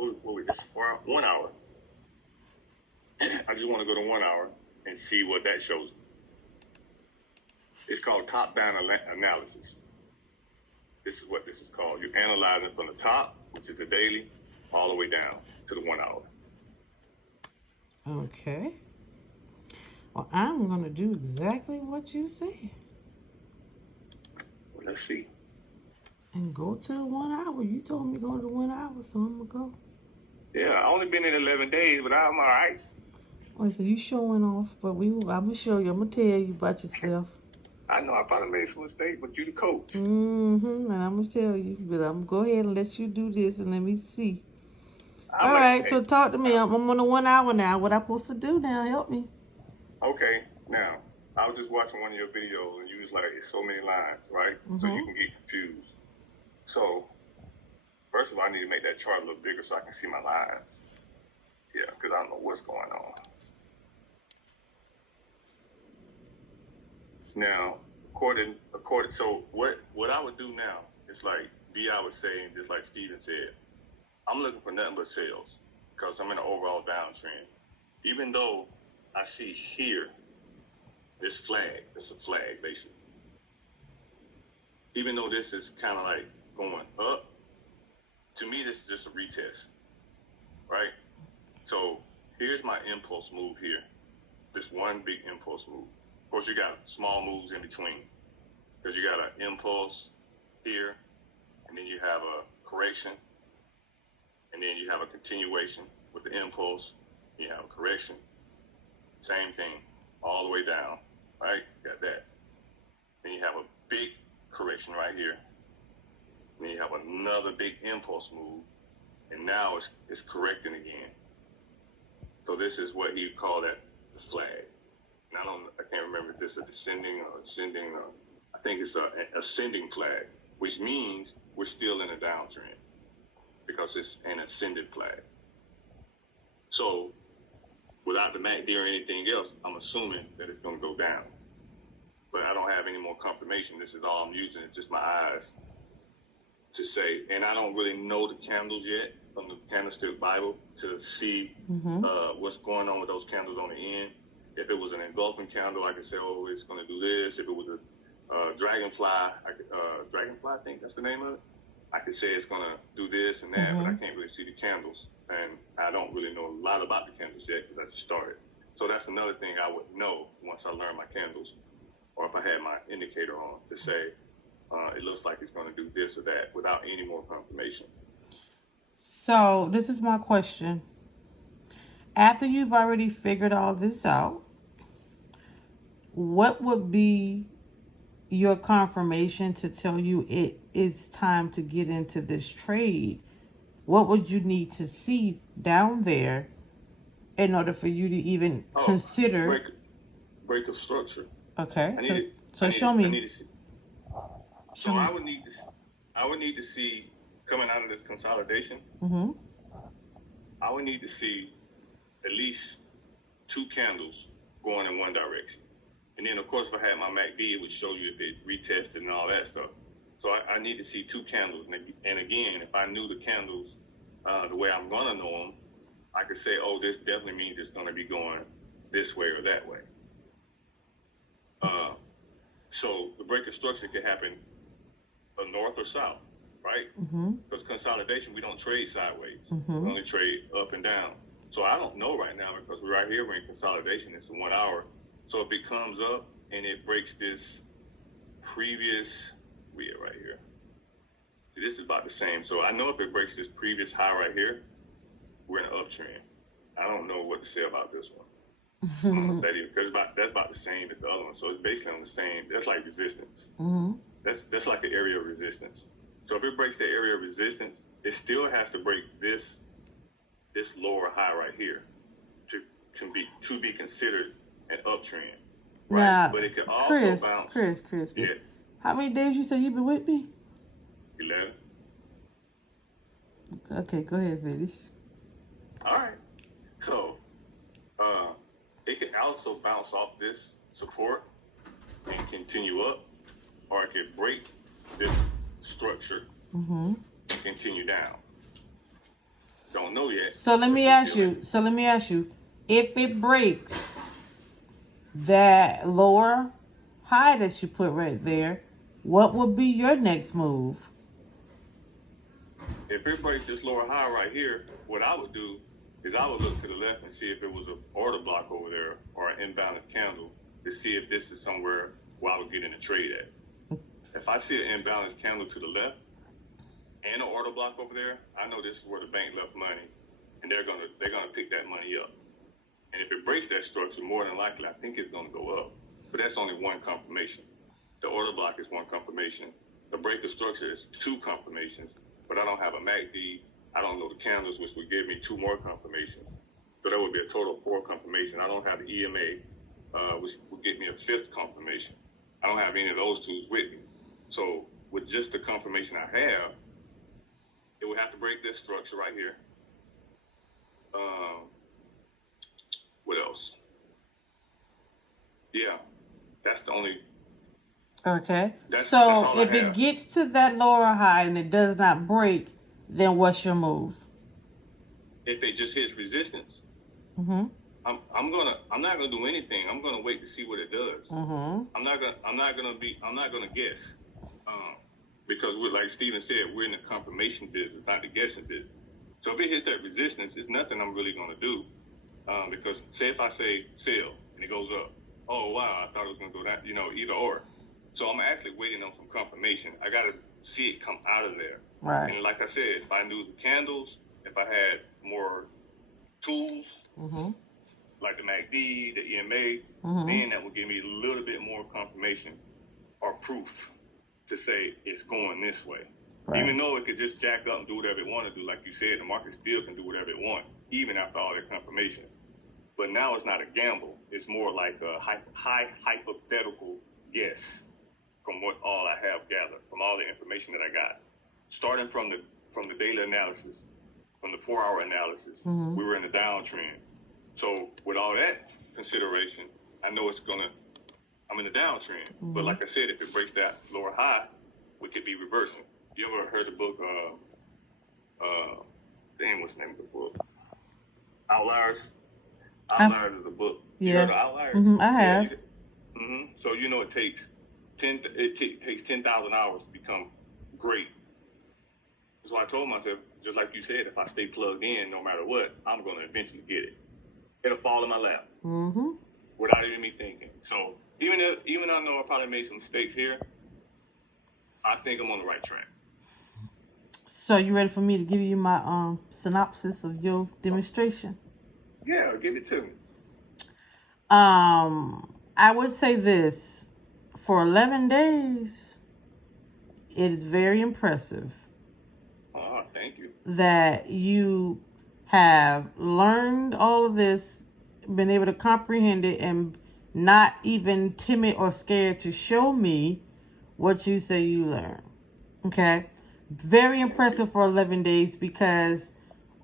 this is for 1 hour. I just want to go to 1 hour and see what that shows me. It's called top-down analysis. This is what this is called. You're analyzing from the top, which is the daily, all the way down to the 1 hour. Okay. Well, I'm going to do exactly what you say. Well, let's see. And go to the 1 hour. You told me to go to 1 hour, so I'm going to go. Yeah, I only been in 11 days, but I'm all right. Well, so you showing off, but I'm going to show you. I'm going to tell you about yourself. I know I probably made some mistakes, but you the coach. And I'm going to tell you, but I'm going to go ahead and let you do this and let me see. All right, so talk to me. I'm on the 1 hour now. What I'm supposed to do now? Help me. Okay, now, I was just watching one of your videos, and you was like, it's so many lines, right? So you can get confused. So, first of all, I need to make that chart a little bigger so I can see my lines. Yeah, because I don't know what's going on. Now, so what I would do now is like B.I. was saying, just like Steven said, I'm looking for nothing but sales because I'm in an overall downtrend. Even though I see here this flag, it's a flag basically. Even though this is kind of like going up, to me this is just a retest, right? So here's my impulse move here. This one big impulse move. Of course, you got small moves in between because you got an impulse here, and then you have a correction, and then you have a continuation with the impulse. You have a correction. Same thing all the way down, right? Got that. Then you have a big correction right here. And then you have another big impulse move, and now it's correcting again. So this is what he called that the flag. And I can't remember if this is a descending or ascending, or I think it's an ascending flag, which means we're still in a downtrend because it's an ascended flag. So without the MACD or anything else, I'm assuming that it's going to go down. But I don't have any more confirmation. This is all I'm using. It's just my eyes to say. And I don't really know the candles yet from the Candlestick Bible to see what's going on with those candles on the end. If it was an engulfing candle, I could say, oh, it's going to do this. If it was a dragonfly, dragonfly, I think that's the name of it. I could say it's going to do this and that, but I can't really see the candles. And I don't really know a lot about the candles yet because I just started. So that's another thing I would know once I learn my candles, or if I had my indicator on, to say it looks like it's going to do this or that without any more confirmation. So this is my question. After you've already figured all this out, what would be your confirmation to tell you it is time to get into this trade? What would you need to see down there in order for you to even consider break of structure? Okay, so show me. So I would need to see coming out of this consolidation. I would need to see at least 2 candles going in one direction. And then, of course, if I had my MACD, it would show you if it retested and all that stuff. So I need to see 2 candles. And again, if I knew the candles the way I'm going to know them, I could say, oh, this definitely means it's going to be going this way or that way. So the break of structure could happen north or south, right? Because consolidation, we don't trade sideways. We only trade up and down. So I don't know right now because we're right here, we're in consolidation. It's 1 hour. So if it comes up and it breaks this previous, we are right here. See, this is about the same. So I know if it breaks this previous high right here, we're in an uptrend. I don't know what to say about this one. Because that's about the same as the other one. So it's basically on the same. That's like resistance. That's like the area of resistance. So if it breaks the area of resistance, it still has to break this lower high right here to be considered an uptrend. Right? Now, but it can also bounce. Chris. Yeah. How many days you say you've been with me? 11. Okay, go ahead, finish. All right. So it can also bounce off this support and continue up, or it could break this structure and continue down. Don't know yet. So let me ask you. If it breaks that lower high that you put right there, what would be your next move? If it breaks this lower high right here, what I would do is I would look to the left and see if it was an order block over there or an imbalanced candle to see if this is somewhere where I would get in a trade at. If I see an imbalanced candle to the left and an order block over there, I know this is where the bank left money, and they're gonna pick that money up. And if it breaks that structure, more than likely, I think it's gonna go up. But that's only one confirmation. The order block is one confirmation. The break of structure is two confirmations. But I don't have a MACD. I don't know the candles, which would give me two more confirmations. So that would be a total of four confirmations. I don't have the EMA, which would get me a fifth confirmation. I don't have any of those tools with me. So with just the confirmation I have, it would have to break this structure right here. What else? Yeah, that's the only. Okay. That's So all if it gets to that lower high and it does not break, then what's your move? If it just hits resistance, Mm-hmm. I'm not gonna do anything. I'm gonna wait to see what it does. Mm-hmm. I'm not gonna guess. Because like Steven said, we're in the confirmation business, not the guessing business. So if it hits that resistance, it's nothing I'm really gonna do. Because say if I say sell and it goes up, oh wow, I thought it was gonna go down, either or. So I'm actually waiting on some confirmation. I gotta see it come out of there. Right. And like I said, if I knew the candles, if I had more tools, Mm-hmm. like the MACD, the EMA, Mm-hmm. then that would give me a little bit more confirmation or proof to say it's going this way. Right. Even though it could just jack up and do whatever it want to do, like you said, the market still can do whatever it wants, even after all that confirmation. But now it's not a gamble. It's more like a high hypothetical guess from what all I have gathered, from all the information that I got. Starting from the daily analysis, from the 4-hour analysis, Mm-hmm. we were in a downtrend. So with all that consideration, I know I'm in a downtrend. Mm-hmm. But like I said, if it breaks that lower high, we could be reversing. You ever heard the book, what's the name of the book? Outliers? Outliers is a book. You heard of Outliers? Mm-hmm. I have. Mm-hmm. So it takes 10,000 hours to become great. So I told myself, just like you said, if I stay plugged in, no matter what, I'm going to eventually get it. It'll fall in my lap. Mm-hmm. Without even me thinking. So even though I know I probably made some mistakes here, I think I'm on the right track. So you ready for me to give you my synopsis of your demonstration? Yeah, give it to me. I would say this. For 11 days, it is very impressive. Oh, thank you. That you have learned all of this, been able to comprehend it, and not even timid or scared to show me what you say you learned. Okay? Very impressive for 11 days because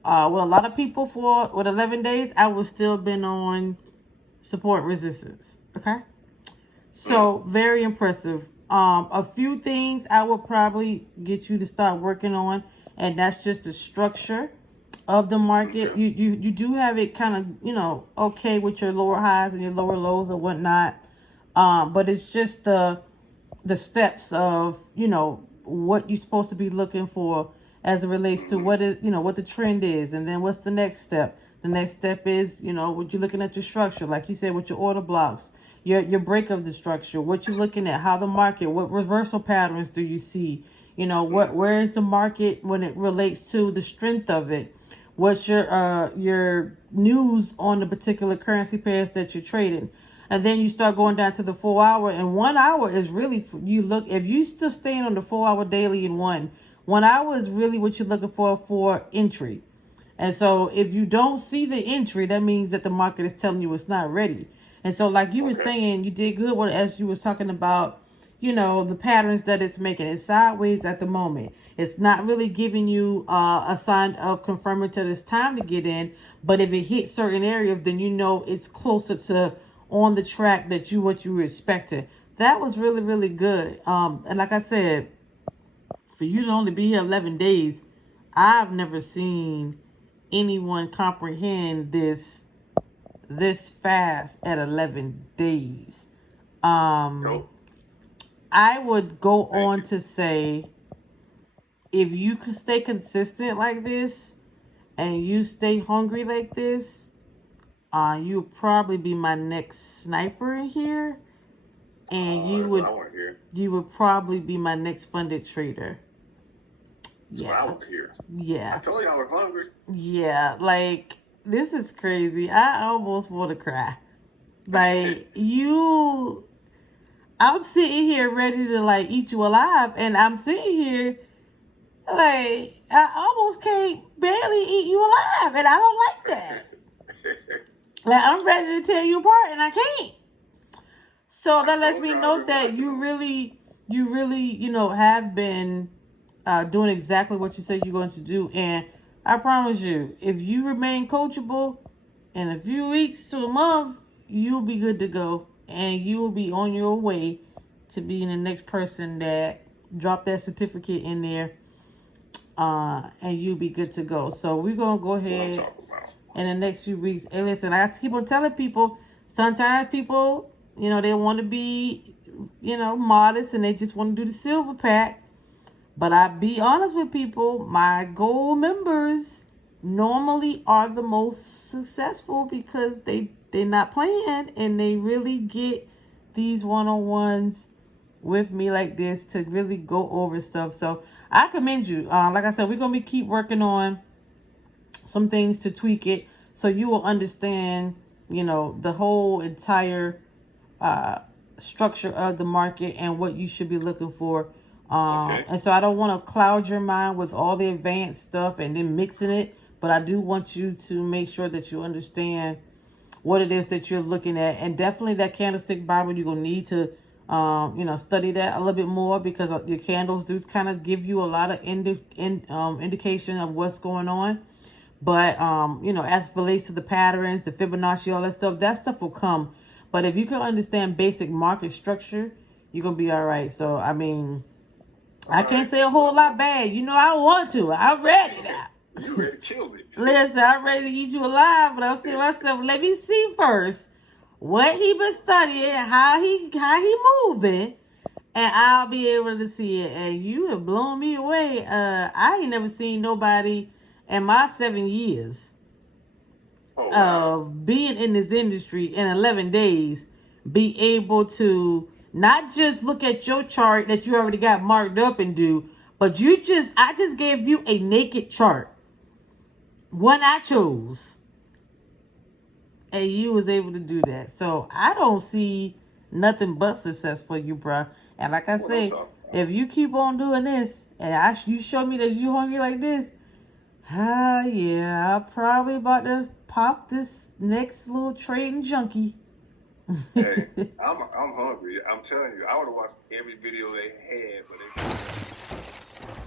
with a lot of people with 11 days, I would still been on support resistance. Okay? So very impressive. A few things I would probably get you to start working on, and that's just the structure of the market. Okay. You do have it kind of, okay with your lower highs and your lower lows or whatnot. But it's just the steps of, what you're supposed to be looking for as it relates to what the trend is. And then what's the next step? The next step is, what you're looking at your structure, like you said, with your order blocks, your break of the structure, what you're looking at, how the market, what reversal patterns do you see? Where is the market when it relates to the strength of it? What's your news on the particular currency pairs that you're trading? And then you start going down to the 4-hour, and 1 hour is really, if you still staying on the 4-hour daily in 1 hour is really what you're looking for entry. And so if you don't see the entry, that means that the market is telling you it's not ready. And so like you were saying, you did good as you were talking about, the patterns that it's making. It's sideways at the moment. It's not really giving you a sign of confirming that it's time to get in. But if it hits certain areas, then it's closer to on the track that what you were expecting. That was really, really good. And like I said, for you to only be here 11 days, I've never seen anyone comprehend this fast at 11 days. Nope. I would go Thank on you. to say, if you could stay consistent like this and you stay hungry like this, you'll probably be my next sniper in here, and That's what I want to hear. you would probably be my next funded trader. That's what I want to hear. Yeah. I told you I was hungry. Yeah, like, this is crazy. I almost want to cry. Like, I'm sitting here ready to, like, eat you alive, and I'm sitting here, like, I almost can't barely eat you alive, and I don't like that. Like, I'm ready to tear you apart, and I can't. So that lets me know that you really, have been doing exactly what you said you're going to do. And I promise you, if you remain coachable, in a few weeks to a month, you'll be good to go. And you'll be on your way to being the next person that dropped that certificate in there. And you'll be good to go. So we're going to go ahead in the next few weeks. And listen, I have to keep on telling people, sometimes people, they want to be, modest, and they just want to do the silver pack. But I be honest with people, my gold members normally are the most successful because they're not playing, and they really get these one-on-ones with me like this to really go over stuff. So I commend you. Like I said, we're going to keep working on some things to tweak it so you will understand, the whole entire structure of the market and what you should be looking for. And so I don't want to cloud your mind with all the advanced stuff and then mixing it, but I do want you to make sure that you understand what it is that you're looking at. And definitely that candlestick Bible, you're going to need to study that a little bit more, because your candles do kind of give you a lot of indication of what's going on. But as it relates to the patterns, the Fibonacci, all that stuff will come. But if you can understand basic market structure, you're going to be all right. So, I mean, I can't say a whole lot bad. I want to. I'm ready now. You ready to kill me. Listen, I'm ready to eat you alive, but I'm saying to myself, let me see first what he been studying, how he moving, and I'll be able to see it. And you have blown me away. I ain't never seen nobody in my 7 years of being in this industry in 11 days be able to not just look at your chart that you already got marked up and do, but I just gave you a naked chart. One I chose. And you was able to do that. So I don't see nothing but success for you, bruh. And like I say, if you keep on doing this, and you show me that you hungry like this, yeah, I'm probably about to pop this next little trading junkie. Hey, I'm hungry. I'm telling you, I would have watched every video they had, but they